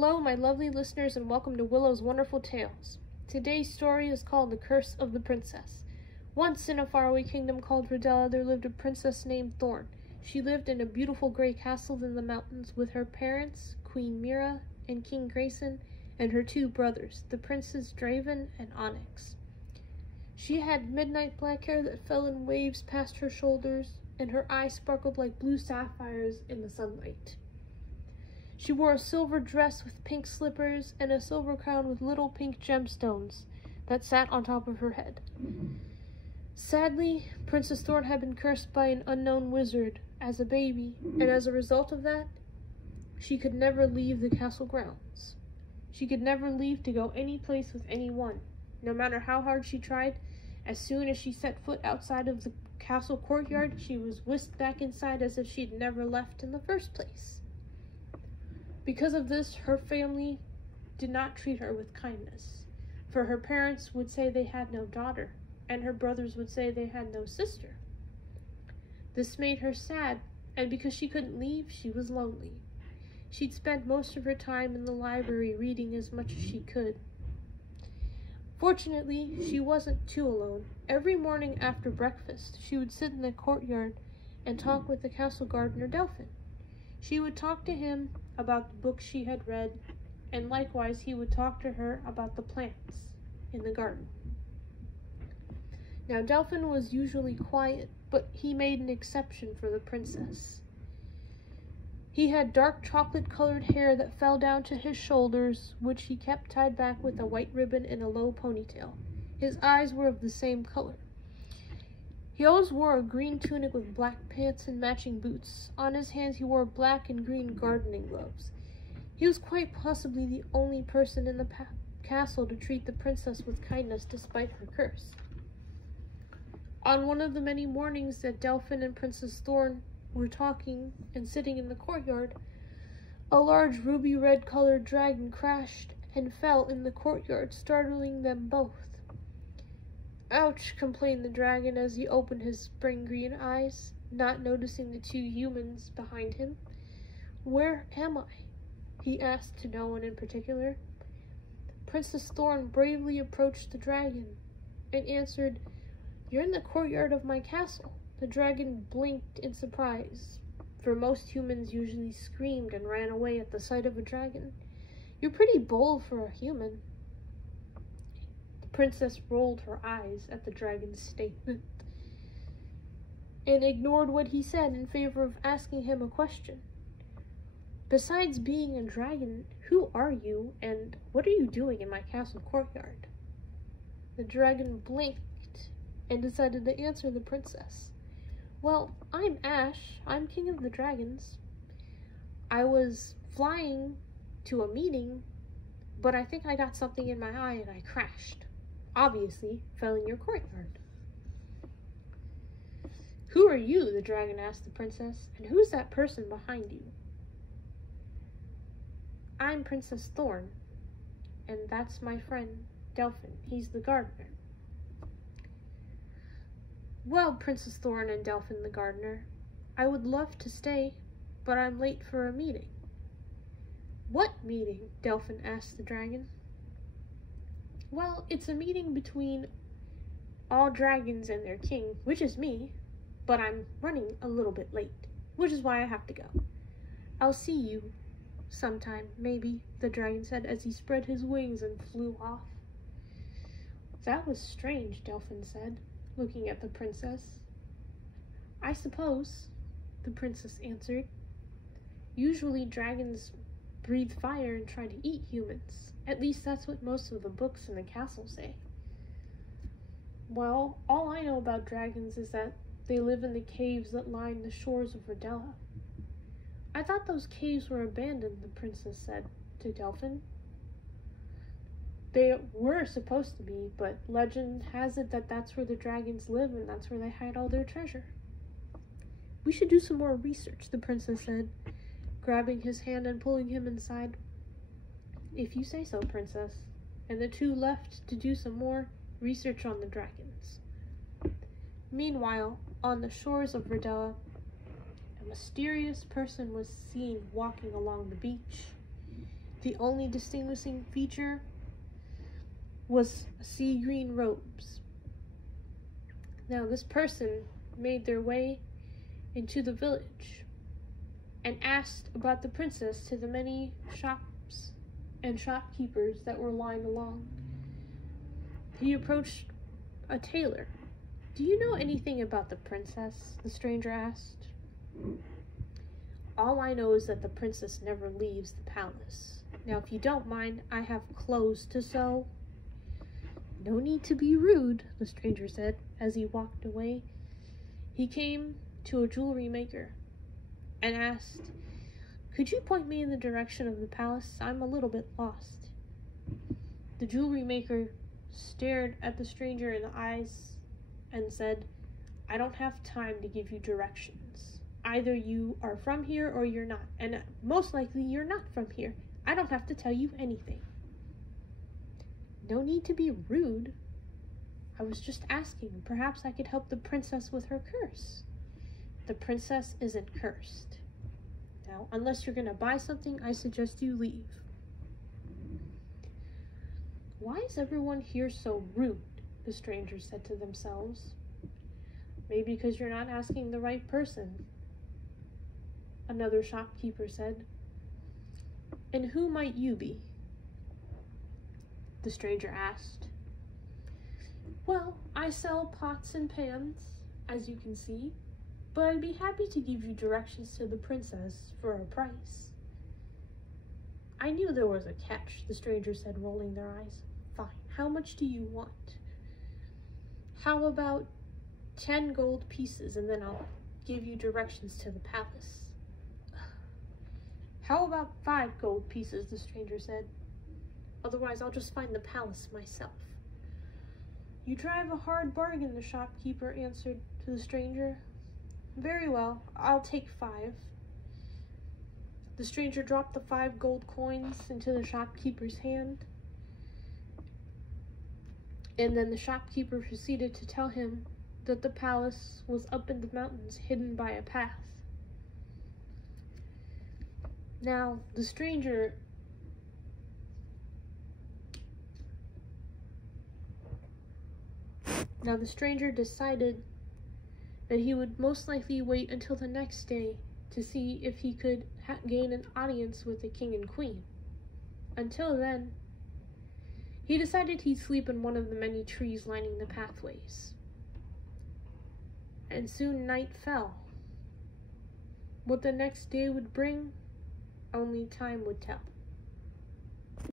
Hello, my lovely listeners, and welcome to Willow's Wonderful Tales. Today's story is called The Curse of the Princess. Once in a faraway kingdom called Verdella, there lived a princess named Thorn. She lived in a beautiful gray castle in the mountains with her parents, Queen Mira and King Grayson, and her two brothers, the Princes Draven and Onyx. She had midnight black hair that fell in waves past her shoulders, and her eyes sparkled like blue sapphires in the sunlight. She wore a silver dress with pink slippers and a silver crown with little pink gemstones that sat on top of her head. Sadly, Princess Thorn had been cursed by an unknown wizard as a baby, and as a result of that, she could never leave the castle grounds. She could never leave to go any place with anyone. No matter how hard she tried, as soon as she set foot outside of the castle courtyard, she was whisked back inside as if she'd never left in the first place. Because of this, her family did not treat her with kindness, for her parents would say they had no daughter, and her brothers would say they had no sister. This made her sad, and because she couldn't leave, she was lonely. She'd spent most of her time in the library reading as much as she could. Fortunately, she wasn't too alone. Every morning after breakfast, she would sit in the courtyard and talk with the castle gardener Delphin. She would talk to him about the books she had read, and likewise he would talk to her about the plants in the garden. Now, Delphin was usually quiet, but he made an exception for the princess. He had dark chocolate-colored hair that fell down to his shoulders, which he kept tied back with a white ribbon in a low ponytail. His eyes were of the same color. He always wore a green tunic with black pants and matching boots. On his hands he wore black and green gardening gloves. He was quite possibly the only person in the castle to treat the princess with kindness despite her curse. On one of the many mornings that Delphin and Princess Thorn were talking and sitting in the courtyard, a large ruby-red colored dragon crashed and fell in the courtyard, startling them both. "Ouch," complained the dragon as he opened his spring-green eyes, not noticing the two humans behind him. "Where am I?" he asked to no one in particular. Princess Thorn bravely approached the dragon and answered, "You're in the courtyard of my castle." The dragon blinked in surprise, for most humans usually screamed and ran away at the sight of a dragon. "You're pretty bold for a human." The princess rolled her eyes at the dragon's statement and ignored what he said in favor of asking him a question. "Besides being a dragon, who are you, and what are you doing in my castle courtyard?" The dragon blinked and decided to answer the princess. "Well, I'm Ash. I'm king of the dragons. I was flying to a meeting, but I think I got something in my eye and I crashed. Obviously, fell in your courtyard." "Who are you?" the dragon asked the princess, "and who's that person behind you?" "I'm Princess Thorn, and that's my friend Delphin. He's the gardener." "Well, Princess Thorn and Delphin the gardener, I would love to stay, but I'm late for a meeting." "What meeting?" Delphin asked the dragon. "Well, it's a meeting between all dragons and their king, which is me, but I'm running a little bit late, which is why I have to go. I'll see you sometime, maybe," the dragon said as he spread his wings and flew off. "That was strange," Delphin said, looking at the princess. "I suppose," the princess answered. "Usually dragons breathe fire and try to eat humans. At least that's what most of the books in the castle say." "Well, all I know about dragons is that they live in the caves that line the shores of Verdella." "I thought those caves were abandoned," the princess said to Delphin. "They were supposed to be, but legend has it that that's where the dragons live and that's where they hide all their treasure." "We should do some more research," the princess said, grabbing his hand and pulling him inside. "If you say so, princess." And the two left to do some more research on the dragons. Meanwhile, on the shores of Verdella, a mysterious person was seen walking along the beach. The only distinguishing feature was sea green robes. Now this person made their way into the village and asked about the princess to the many shops and shopkeepers that were lined along. He approached a tailor. "Do you know anything about the princess?" the stranger asked. "All I know is that the princess never leaves the palace. Now, if you don't mind, I have clothes to sew." "No need to be rude," the stranger said as he walked away. He came to a jewelry maker and asked, "Could you point me in the direction of the palace? I'm a little bit lost." The jewelry maker stared at the stranger in the eyes and said, "I don't have time to give you directions. Either you are from here or you're not, and most likely you're not from here. I don't have to tell you anything." "No need to be rude. I was just asking. Perhaps I could help the princess with her curse." "The princess isn't cursed. Now, unless you're going to buy something, I suggest you leave." "Why is everyone here so rude?" the strangers said to themselves. "Maybe because you're not asking the right person," another shopkeeper said. "And who might you be?" the stranger asked. "Well, I sell pots and pans, as you can see, but I'd be happy to give you directions to the princess for a price." "I knew there was a catch," the stranger said, rolling their eyes. "Fine, how much do you want?" "How about 10 gold pieces, and then I'll give you directions to the palace." "How about 5 gold pieces?" the stranger said. "Otherwise, I'll just find the palace myself." "You drive a hard bargain," the shopkeeper answered to the stranger. "Very well, I'll take 5. The stranger dropped the 5 gold coins into the shopkeeper's hand, and then the shopkeeper proceeded to tell him that the palace was up in the mountains, hidden by a path. Now, the stranger decided that he would most likely wait until the next day to see if he could gain an audience with the king and queen. Until then, he decided he'd sleep in one of the many trees lining the pathways. And soon night fell. What the next day would bring, only time would tell.